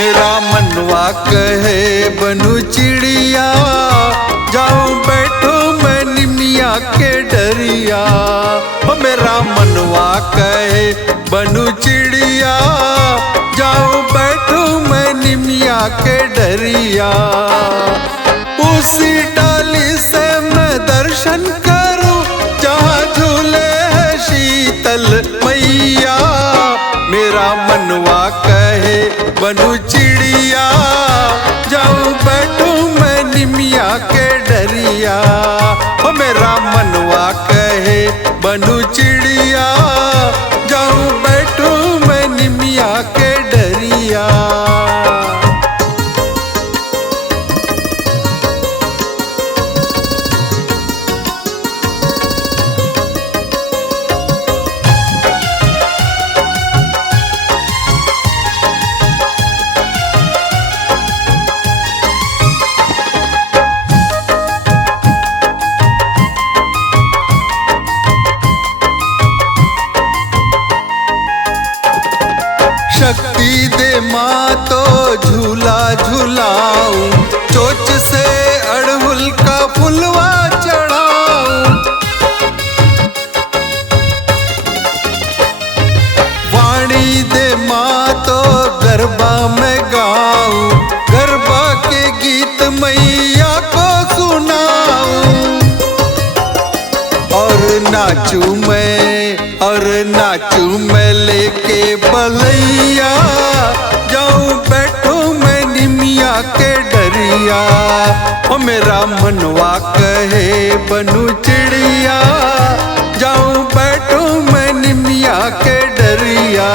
मेरा मनवा कहे बनू चिड़िया, जाऊं बैठो मैं निमिया के डरिया। मेरा मनवा कहे बनू चिड़िया, जाऊं बैठो मैं निमिया के डरिया। उसी डाली से मैं दर्शन करूं जहाँ झूले है शीतल मैया। मेरा मनवा कहे बनू चिड़िया, जाऊं बैठूं मैं निमिया के डरिया। ओ मेरा मनवा कहे बनू चिड़िया, जाऊं बैठूं मैं निमिया के डरिया। शक्ति दे माँ तो झूला झूलाऊं, चोच से अड़हुल का फुलवा चढ़ाऊं। वाणी दे माँ तो गरबा में गाऊं, गरबा के गीत मैया को सुनाऊं। और नाचूं मैं लेके बलैया, जाऊं बैठूं मैं निमिया के डरिया। ओ मेरा मनवा कहे बनू चिड़िया, जाऊं बैठूं मैं निमिया के डरिया।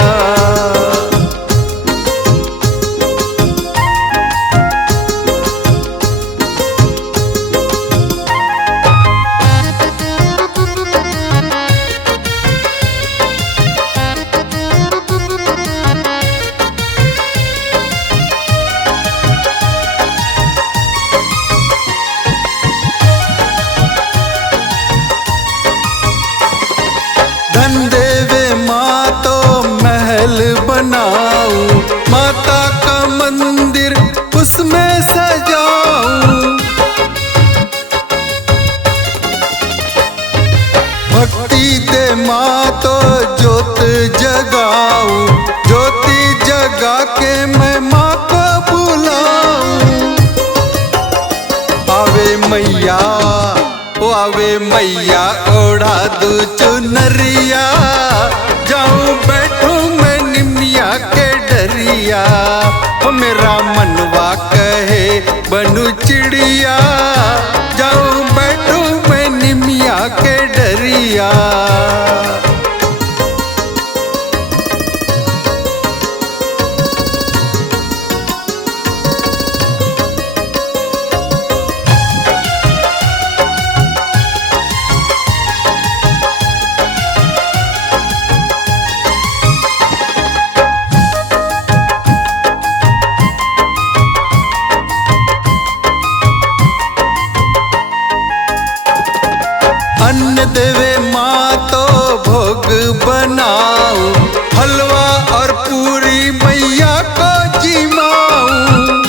धन देवे माँ तो महल बनाऊं, माता का मंदिर उसमें सजाऊं। भक्ति दे माँ तो ज्योत जगाऊं, ज्योति जगा के मैं माँ को बुलाऊं। आवे मैया ओ आवे मैया ओढ़ा दू चुनरिया, जाऊं बैठूं मैं निमिया के डरिया। ओ मेरा मनवा कहे बनू चिड़िया, जाऊं बैठूं मैं निमिया के डरिया। अन्न देवे माँ तो भोग बनाऊं, हलवा और पूरी मैया को जिमाऊं।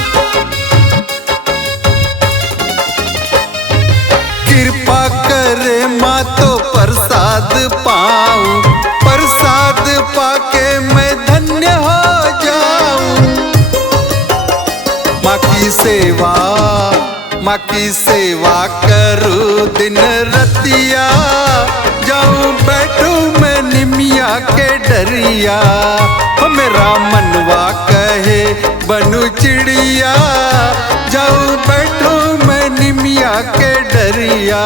कृपा करे माँ तो प्रसाद पाऊं, प्रसाद पाके मैं धन्य हो जाऊं। माँ की सेवा करूं दिन रतिया, जाऊं बैठूं मैं निमिया के डरिया। ओ मेरा मनवा कहे बनू चिड़िया, जाऊं बैठूं मैं निमिया के डरिया।